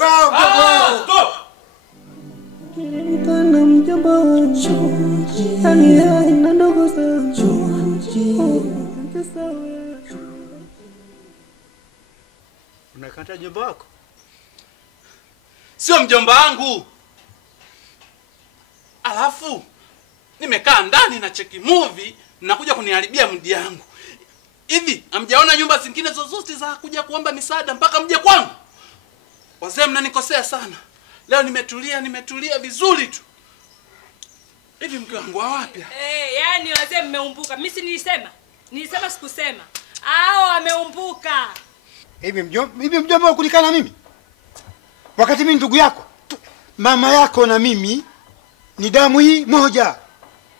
Wao mjomba. Stop. Kana mjomba wangu. Ani na ndogo zangu. Unakata mjomba wako? Sio mjomba wangu. Alafu nimekaa ndani na cheki movie, mnakuja kuniharibia mudi yangu. Hivi hamjaona nyumba zingine zozote za kuja kuomba misaada mpaka mje kwangu? Wazee mnanikosea sana. Leo nimetulia vizuri tu. Hivi mke wangu wapi? Yani wazee mmeumbuka. Mimi si nilisema sikusema. Hao wameumbuka. Hivi mjomba kulikana mimi? Wakati mimi ndugu yako, mama yako na mimi ni damu hii moja.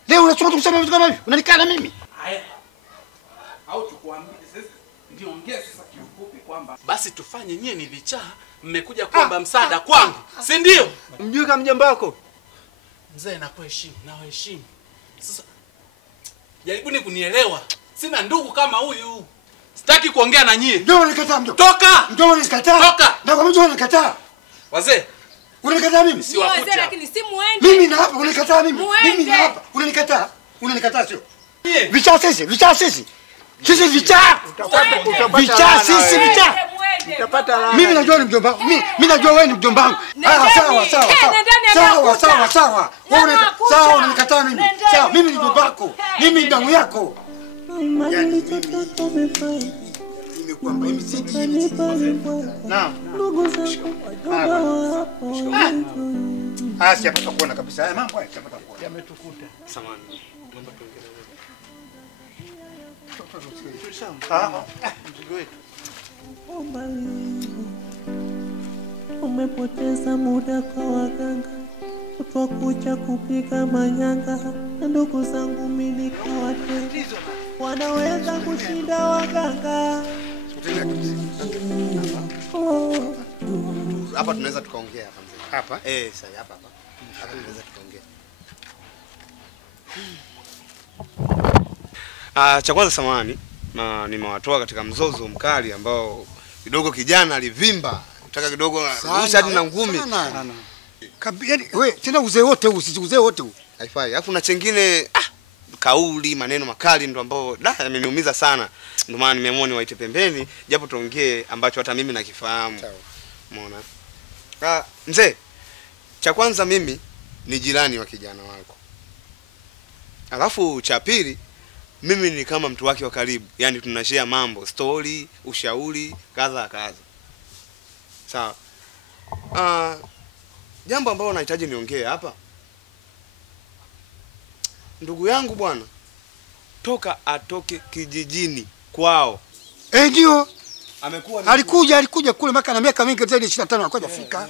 Leo unachukua kusema vitu kama hivi? Unanikana mimi? Haya. Au tukuambie sasa, niongee sasa kiufupi kwamba basi tufanye nyie ni vichaa, mmekuja kuomba msaada kwangu. Si ndio? Mjui kama mjomba wako? Mzee nawaheshimu. Sasa jaribuni kunielewa. Sina ndugu kama huyu. Sitaki kuongea na nyie. Ndio unanikataa mjomba. Toka! Ndio unanikataa. Toka! Ndio kama mjomba unanikataa. Wazee, unanikataa mimi? Si wakucha. Wazee lakini si muende. Mimi na hapa unanikataa mimi. Muende. Mimi na hapa unanikataa. Unanikataa sio? Nyie. Vichaa sisi. Sisi vichaa. Vichaa sisi vichaa. Utapata laana. Mimi najua ni mjomba. Mimi najua wewe ni mjomba wangu. Sawa. Sawa unanikataa mimi. Sawa, mimi ni mjomba wako. Mimi ni damu yako. Yaani mimi nimekuwa mimi sidi. Naam. Sijapata kuona kabisa. Haya mambo haya sijapata kuona. Yametukuta. Samahani. Naomba tuongelee. Mzigo wetu. Umepoteza muda kwa waganga, kutwa kucha kupika manyanga, na ndugu zangu mimi nikawate wanaweza kushinda waganga. Hapa tunaweza tukaongea hapa mzee. Hapa? Sasa hapa. Hapa tunaweza tukaongea. Cha kwanza samahani, na nimewatoa katika mzozo mkali ambao kidogo kijana alivimba, nataka kidogo ruhusa hadi na ngumi. Yaani wewe tena uzee wote huu. Haifai. Alafu na chengine kauli, maneno makali ndo ambao yameniumiza sana. Ndio maana nimeamua niwaite pembeni japo tuongee ambacho hata mimi nakifahamu. Sawa. Umeona? Mzee, cha kwanza mimi ni jirani wa kijana wako. Alafu cha pili mimi ni kama mtu wake wa karibu. Yaani tunashare mambo, story, ushauri, kadha. Sawa. Jambo ambalo nahitaji niongee hapa. Ndugu yangu bwana, toka atoke kijijini kwao. Ndio. Alikuja kule mpaka na miaka mingi zaidi 25 alikuwa hajafika.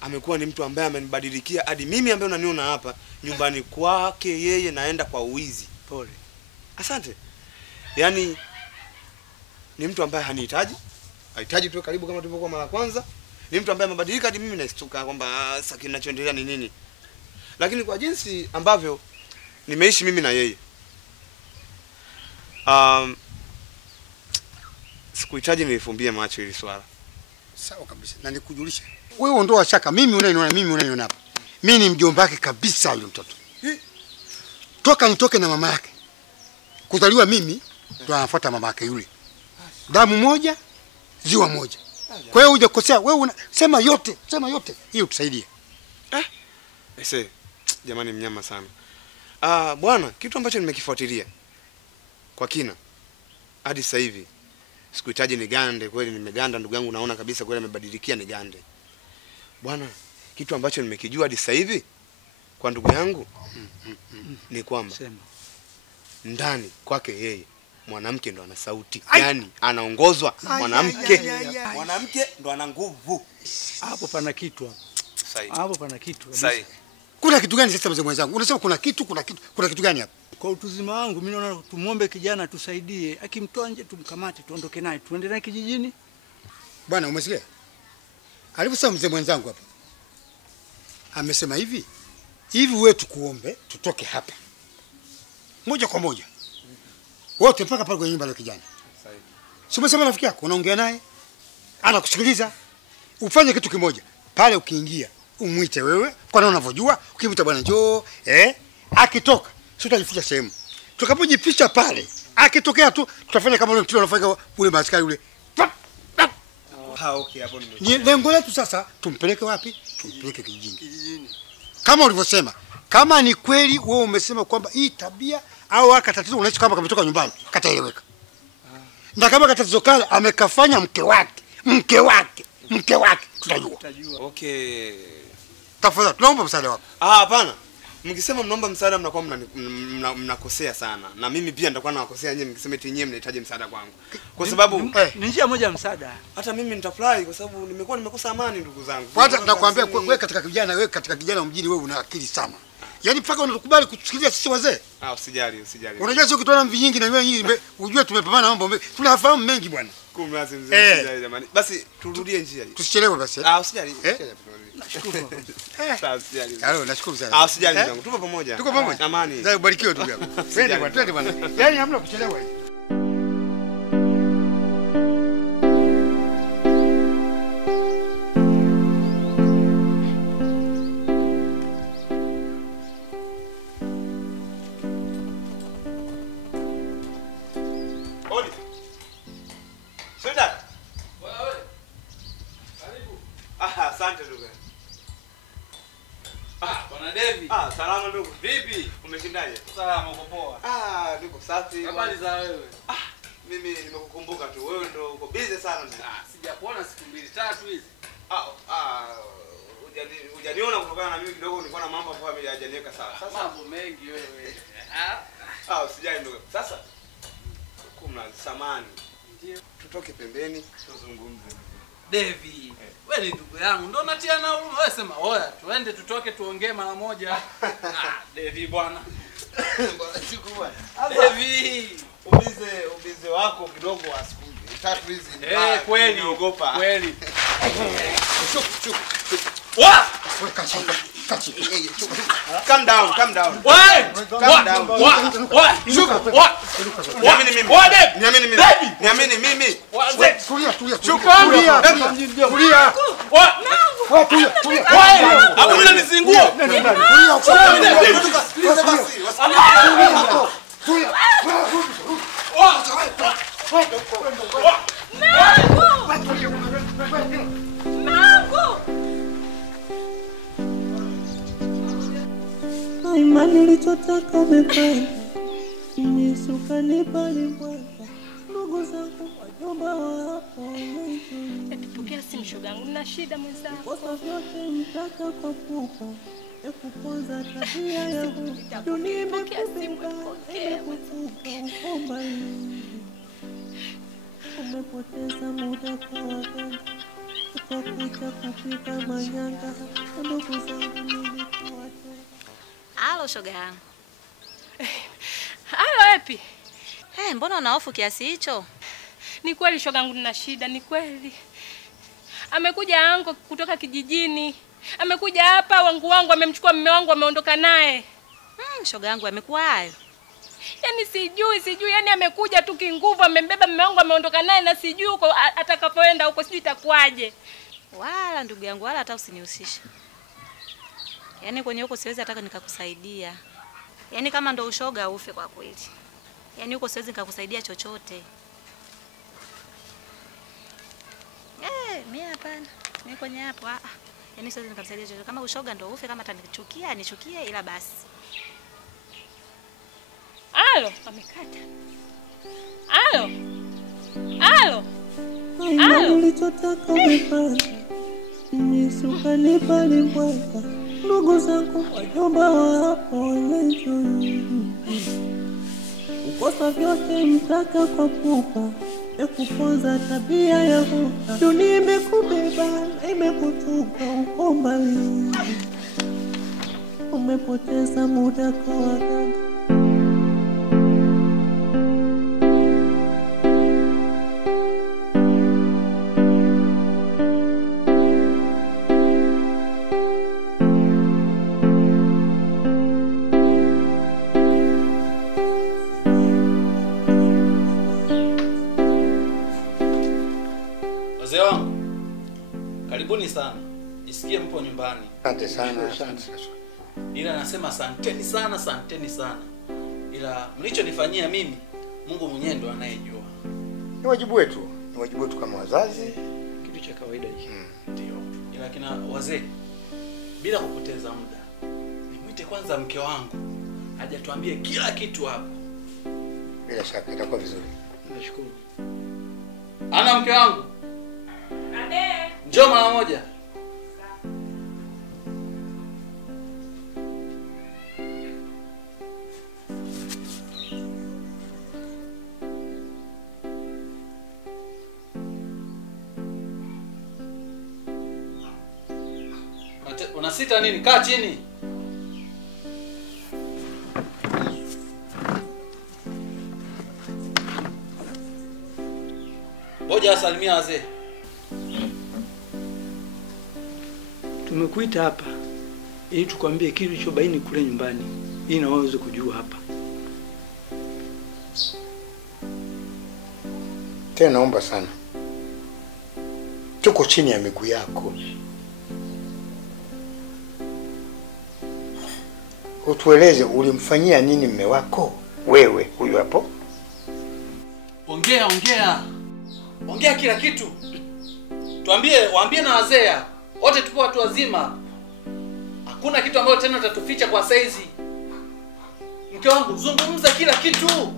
Amekuwa ni mtu ambaye amenibadilikia hadi mimi ambaye unaniona hapa nyumbani kwake yeye naenda kwa uwizi. Pole. Asante. Yaani ni mtu ambaye hahitaji tu karibu kama tulivyokuwa mara kwanza. Ni mtu ambaye amebadilika hadi mimi naistuka kwamba sasa kinachoendelea ni nini. Lakini kwa jinsi ambavyo nimeishi mimi na yeye, sikuhitaji nifumbie macho hili swala. Sawa kabisa. Na nikujulisha. Wewe ondoa shaka, mimi unaniona hapa. Mimi ni mjomba wake kabisa yule mtoto. Toka nitoke na mama yake. Kuzaliwa mimi ndo anafuata mama yake yule. Damu moja, ziwa moja. Kwa hiyo hujakosea, wewe sema yote hiyo tusaidie. Jamani mnyama sana. Bwana, kitu ambacho nimekifuatilia kwa kina hadi sasa hivi sikuhitaji nigande, kweli nimeganda ndugu yangu, naona kabisa kweli amebadilikia nigande. Bwana, kitu ambacho nimekijua hadi sasa hivi kwa ndugu yangu ni kwamba ndani kwake yeye mwanamke ndo ana sauti. Yaani anaongozwa mwanamke. Mwanamke ndo ana nguvu. Hapo pana kitu Sahi. Kuna kitu gani sasa mzee mwenzangu? Unasema kuna kitu gani hapa? Kwa utuzima wangu mimi naona tumuombe kijana tusaidie. Akimtoa nje tumkamate tuondoke naye. Tuende naye kijijini. Bwana umesikia? Alivyosema mzee mwenzangu hapa. Amesema hivi wewe tukuombe tutoke hapa. Moja kwa moja. Wote mpaka pale kwenye nyumba ya kijana. Sahi. Si umesema rafiki yako unaongea naye? Anakusikiliza. ufanye kitu kimoja. Pale ukiingia, umwite wewe, kwa nini unavyojua, ukimwita bwana njoo, akitoka, sio utajificha sehemu. Tukapojificha pale, akitokea tu tutafanya kama ule mtio unafanya ule maskari ule. Okay, hapo Ni lengo letu sasa tumpeleke wapi? Tumpeleke kijijini. Kama ulivyosema, kama ni kweli wewe umesema kwamba hii tabia au haka tatizo unaishi kama kametoka nyumbani, kataeleweka. Na kama katatizo kale amekafanya mke wake, tutajua. Okay. Tafadhali tunaomba msaada wako. Hapana. Mkisema mnaomba msaada mnakuwa mnakosea sana. Na mimi pia nitakuwa nawakosea nyinyi mkisema eti nyinyi mnahitaji msaada kwangu. Kwa sababu Ni njia moja ya msaada. hata mimi nitafurahi kwa sababu nimekosa amani ndugu zangu. Kwanza tunakwambia wewe katika kijana mjini wewe una akili sana. Yaani mpaka unatukubali kutusikiliza sisi wazee. Usijali. Unajua sio kitona mvi nyingi na wewe nyingi ujue tumepambana mambo mengi. Tunafahamu mengi bwana. Kumbe mzee usijali jamani. Basi turudie njia hii. Tusichelewe basi. Usijali. Nashukuru. Usijali. Nashukuru sana. Usijali ndugu. Tupo pamoja. Tuko pamoja. Amani. Zai ubarikiwe ndugu yangu. Twende bwana. Yaani hamna kuchelewa hivi. Asante ndugu. Bwana Devi. Salama ndugu. Vipi? Umeshindaje? Salama, uko poa? Niko safi. Habari za wewe? Mimi nimekukumbuka tu. Wewe ndo uko busy sana ndugu. Sijakuona siku 2-3 hizi. Hujaniona kutokana na mimi kidogo nilikuwa na mambo ambayo hajaniweka sawa. Sasa mambo mengi wewe. Usijali ndugu. Sasa kumna samani. Ndio. Tutoke pembeni tuzungumze. Devi, wewe ni ndugu yangu. Ndio natia na huruma. Wewe sema, "Oya, tuende tutoke tuongee mara moja." Devi bwana. Chukua. Devi, ubize wako kidogo wa siku 3 hizi. Kweli. Naogopa. Kweli. Chuk. Kachi. Calm down. Calm down. Niamini mimi. Tulia. Hapo mnanizingua. Imani nilichotaka umefanya, nimeshuka nipalimbweka, ndugu zangu wajomba wapo. Pokea simu shogangu, nina shida mwenzangu. Kosa vyote mtaka kwa pupa, kuponza tabia yangu. Dunia imekubeba, imekutupa ukomba hii. Umepoteza muda kwa waganga, utakuja kupika manyanga, ndugu zangu nilikuwa Halo shoga yangu. Halo Epi. Mbona una hofu kiasi hicho? Ni kweli shogangu nina shida, ni kweli. Amekuja ango kutoka kijijini. Amekuja hapa wangu amemchukua mume wangu ameondoka naye. Shoga yangu amekuwa hayo. Yaani sijui yaani amekuja tu kinguvu amembeba mume wangu ameondoka naye na sijui huko atakapoenda huko sijui itakuwaje. Wala ndugu yangu wala hata usinihusishe. Yaani kwenye huko siwezi hata nikakusaidia. Yaani kama ndo ushoga ufe kwa kweli. Yaani huko siwezi nikakusaidia chochote. Mimi hapana. Mimi kwenye hapo yaani siwezi nikakusaidia chochote. Kama ushoga ndo ufe kama atanichukia, nichukie ila basi. Alo, amekata. Alo. Nilichotaka umefanya, nimeshuka nipalimbweka, ndugu zangu wajomba wapo ukosa vyote mtaka kwa pupa, kuponza tabia yangu. Dunia imekubeba, imekutupa ukomba hii. Umepoteza muda kwa waganga. karibuni sana. Isikie mpo nyumbani. Asante sana, asante sana. Ila nasema asanteni sana. Ila mlichonifanyia mimi, Mungu mwenyewe ndo anayejua. Ni wajibu wetu. Ni wajibu wetu kama wazazi. Kitu cha kawaida hiki. Ndio. Ila kina wazee, bila kupoteza muda, nimwite kwanza mke wangu aje tuambie kila kitu hapa. Bila shaka itakuwa vizuri. Nashukuru. Ana mke wangu. Ade. Njoo mara moja. Unasita nini? Kaa chini. Ngoja asalimia wazee. Tumekuita hapa ili tukwambie kitu kilichobaini kule nyumbani, ili na waweze kujua hapa. Tena naomba sana. Tuko chini ya miguu yako. Utueleze ulimfanyia nini mume wako? Wewe huyu hapo. Ongea kila kitu. Waambie na wazee. Wote tupo watu wazima. Hakuna kitu ambacho tena utatuficha kwa saizi. Mke wangu, zungumza kila kitu.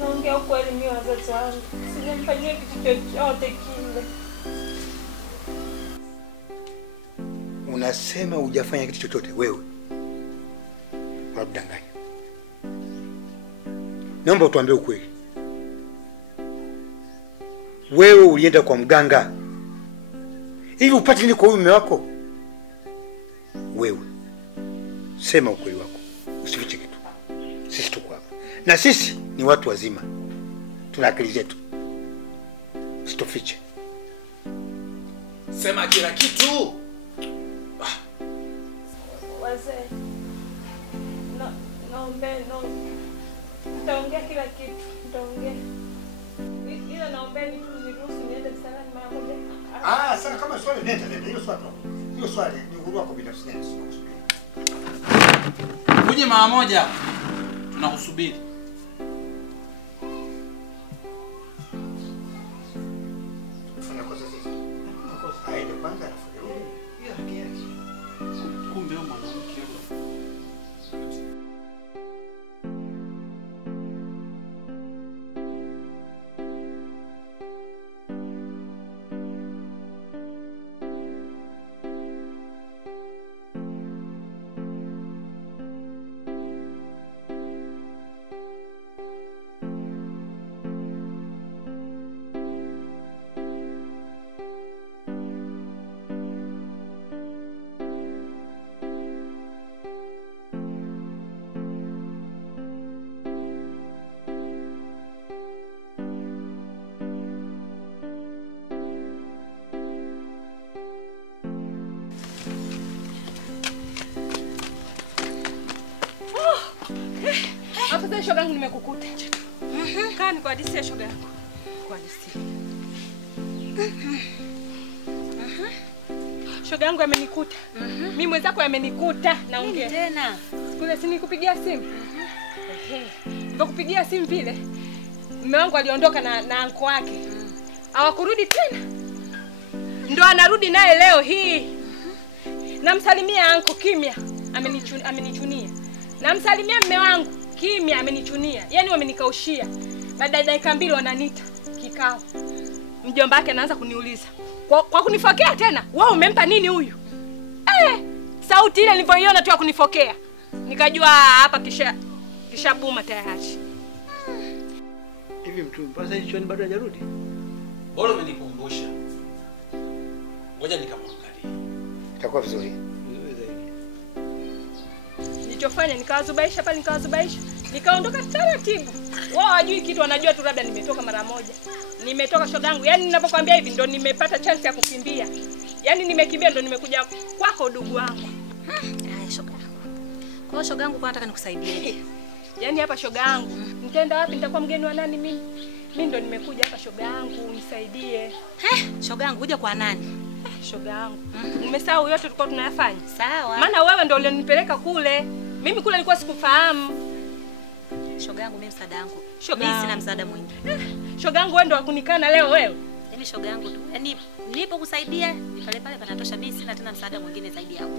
Naongea ukweli mimi wazazi wangu. Sijamfanyia kitu chochote kile. Unasema hujafanya kitu chochote wewe? Unadanganya. Naomba utuambie ukweli. Wewe ulienda kwa mganga ili upate nini kwa huyu mume wako? Wewe sema ukweli wako, usifiche kitu. Sisi tuko hapa na sisi ni watu wazima, tuna akili zetu, usitufiche. Sema kila kitu. Wazee. Nitaongea kila kitu. Nitaongea. Ila naombeni tu niruhusu niende msalani mara moja. Sana kama swali nenda. Hiyo swali ni uhuru wako binafsi. Uje mara moja. Tunakusubiri. Fanya kosa sisi. Kosa aende kwanza na fanya. Hiyo haki yake. Kumbe wewe mwanamke wewe. Hapo sasa shoga yangu nimekukuta. Kaa ni kwa hadithi ya shoga yangu. Kwa hadithi. Shoga yangu amenikuta. Mimi mwenzako amenikuta naongea. Tena. Kule si nikupigia simu. Nikupigia simu vile. Mume wangu aliondoka na anko wake. Hawakurudi tena. Ndo anarudi naye leo hii. Namsalimia anko kimya. Amenichunia. Namsalimia mume wangu kimya, amenichunia. Yaani wamenikaushia. Baada ya dakika 2 wananiita kikao. Mjomba wake anaanza kuniuliza. Kwa kunifokea tena. Wewe umempa nini huyu? Sauti ile nilivyoiona tu ya kunifokea. Nikajua hapa kisha buma tayari. Hivi mtu mpasa hicho ni bado hajarudi? Bora umenikumbusha. Ngoja nikamwangalie. Itakuwa vizuri. Nilichofanya nikawazubaisha pale, nikaondoka taratibu. Wao hawajui kitu, wanajua tu labda nimetoka mara moja. Nimetoka shogangu. Yaani ninapokuambia hivi ndo nimepata chance ya kukimbia. Yaani nimekimbia ndo nimekuja kwako ndugu wangu. Haya shogangu. Kwa shogangu kwa nataka nikusaidie. Yaani hapa shogangu, nitaenda wapi? Nitakuwa mgeni wa nani mimi? Mimi ndo nimekuja hapa shoga yangu unisaidie. Shoga yangu uje kwa nani? Shoga yangu. Umesahau yote tulikuwa tunayafanya? Sawa. Maana wewe ndo ulinipeleka kule. Mimi kule nilikuwa sikufahamu. Shoga yangu mimi msaada wangu. Shoga Mimi sina msaada mwingine. Shoga yangu wewe ndo wakunikana leo wewe. Yaani shoga yangu tu. Yaani nipo kusaidia, ni pale pale panatosha. Mimi sina tena msaada mwingine zaidi yako.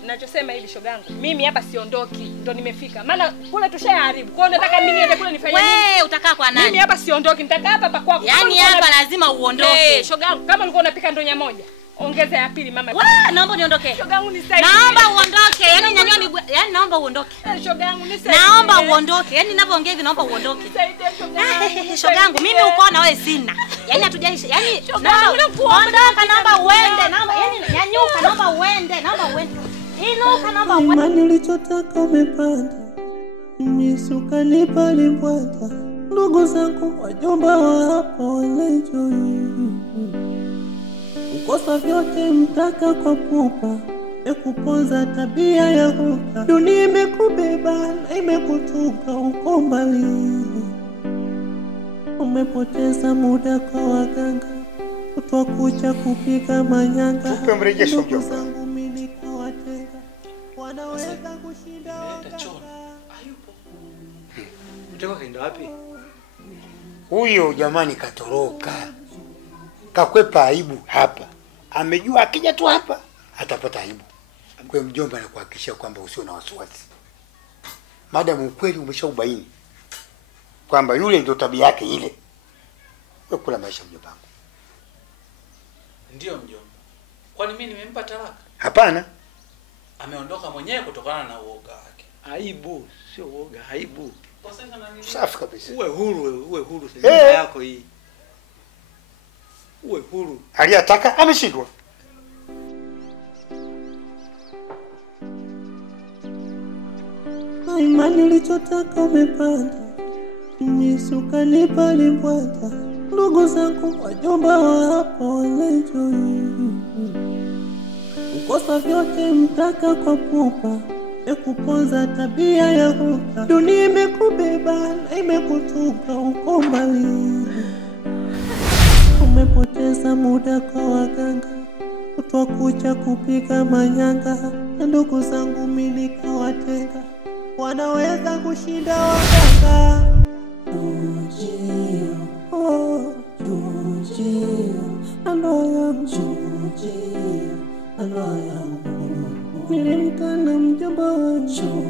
Ninachosema hivi shoga yangu, mimi hapa siondoki, ndo nimefika. Maana kule tushaharibu. Kwa hiyo nataka mimi niende kule nifanye nini? Wewe utakaa kwa nani? Mimi hapa siondoki, nitakaa hapa kwako. Yaani hapa lazima uondoke. Shoga yangu, kama ulikuwa unapika ndonya moja, ongeza ya pili mama. Wewe naomba niondoke. Shoga yangu nisaidie. Naomba uondoke. Yaani nyanyua miguu. Yaani naomba uondoke. Shoga yangu nisaidie. Naomba uondoke. Yaani ninavyoongea hivi naomba uondoke. Nisaidie shoga yangu. Shoga yangu mimi uko na wewe sina. Yaani hatujaisha. Yaani naomba naomba uende. Naomba yaani nyanyuka naomba uende. Naomba uende. Inuka naomba uende. Imani nilichotaka umepata. Misuka nipalipata. Ndugu zangu wajomba wapo walejoi. Ukosa vyote mtaka kwa pupa. Mekuponza tabia ya huka. Dunia imekubeba na imekutupa uko mbali. Umepoteza muda kwa waganga. Kutwa kucha kupika manyanga. Tupe mrejesho mjomba. Wanaweza kushinda Mtaka kaenda wapi? Huyo jamani katoroka. Kakwepa aibu hapa. Amejua akija tu hapa atapata aibu. Kwa mjomba na kuhakikisha kwamba usio na wasiwasi. Madam ukweli umeshaubaini kwamba yule ndio tabia yake ile. Wewe kula maisha mjomba. Ndio mjomba. Kwani mimi nimempa talaka? Hapana. Ameondoka mwenyewe kutokana na uoga wake. Aibu, sio uoga, aibu. Kwa sasa nani? Safi kabisa. Uwe huru sasa yako hii. Uwe huru. Aliyataka ameshindwa. Imani nilichotaka umepata. Misuka nipalipata. Ndugu zangu wajomba wapo walejoi. Ukosa vyote mtaka kwa pupa. Mekuponza tabia ya huka. Dunia imekubeba na imekutupa uko mbali. Umepoteza muda kwa waganga. Kutwa kucha kupika manyanga. Na ndugu zangu mimi nikawatenga. Wanaweza kushinda waganga. Jujio, oh, jujio, aloya jujio, aloya. Nilimkana mjomba wangu.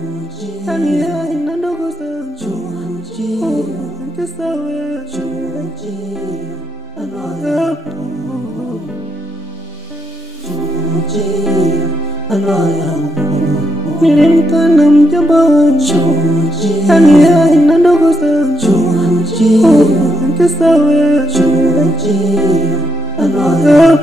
Hani haina ndogo zangu. Nkisa wewe. Jujio, aloya. Jujio, aloya. Nilimkana mjomba wangu. Hani haina ndogo zangu. Nkisa wewe. Jujio, aloya.